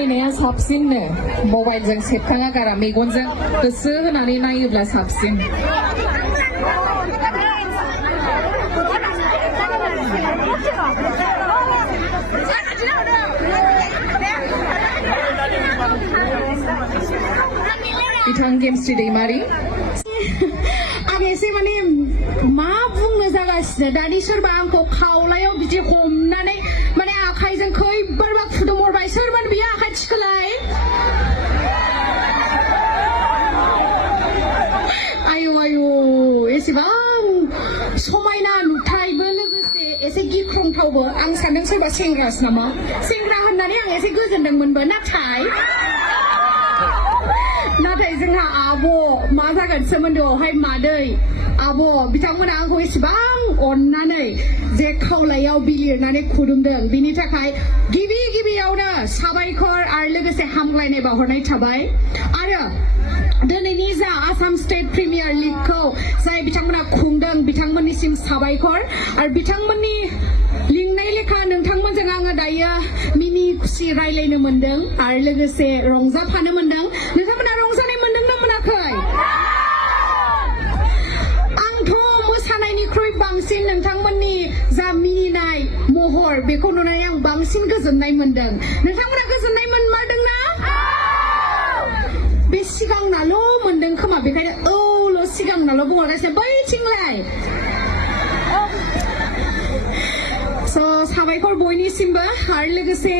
नायनाया साबसिननो मबाइलजों सेबखाङा गारा मेगनजों गोसो होनानै नायोब्ला साबसिन बिथां गेमस्रि दैमारि आं एसे माने मा बुंनो जागासिनो दानि सोरबा आंखौ खावलायाव बिदि हमनानै माने आखाइजों खैबारबा खुदुमहरबाय सोरमोन बियो आखाइ थिखोलाय आयु आयु एसेबां समायना नुथायबो लोगोसे एसे गिख्रंथावबो आं सानदों सोरबा सेंग्रासो नामा सेंग्रा होननानै आं एसे गोजोनदोंमोनबो नाथाय जोंहा आब' मा जागोन सोमोन्दोआवहाय मादै आब' बिथांमोना आंखौ एसेबां अननानै जे खावलायाव बिलिरनानै खुदुमदों बिनि थाखाय गिबियावनो साबायखर आरो लोगोसे हामलायनाय बावहरनाय थाबाय आरो दिनैनि जा आसाम स्टेट प्रिमियार लीगखौ जाय बिथांमोना खुंदों बिथांमोननिसिम साबायखर आरो बिथांमोननि लिंनाय लेखा नोंथांमोनजों आङो दायो मिनि खुसि रायलायनो मोनदों आरो लोगोसे रंजाफानो मोनदों नोंथांमोना रंजानाय मोनदोंना मोनाखै आंथ' मोसानायनिख्रुइ बांसिन नोंथांमोननि जा मिनिनाय महर बेखौ नुनानै आं बांसिन गोजोननाय मोनदों नोंथांमोना गोजोननाय मोनमारदोंना बे सिगांनाल' मोनदों खोमा बेखायनो औल' सिगांनाल' बुंहरगासिनो बैथिंलाय साबायखर बयनिसिमबो आरो लोगोसे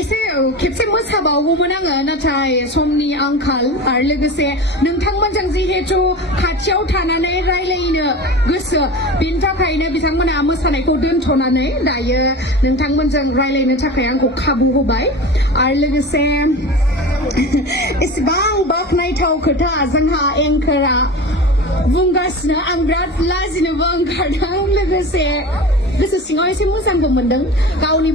एसे खेबसे मोसाबावगौमोन आङो नाथाय समनि आंखाल आरो लोगोसे नोंथांमोनजों जिहेतु खाथियाव थानानै रायलायनो गोसो बेनि थाखायनो बिथांमोना मोसानायखौ दोनथ'नानै दायो नोंथांमोनजों रायलायनो थाखाय आंखौ खाबु होबाय आरो लोगोसे एसेबां बाख्नायथाव खोथा जोंहा एंकारा बुंगासिनो आं बिराद लाजिनोबो ओंखारदों लोगोसे गोसो सिङाव एसे मोजांबो मोनदों गावनि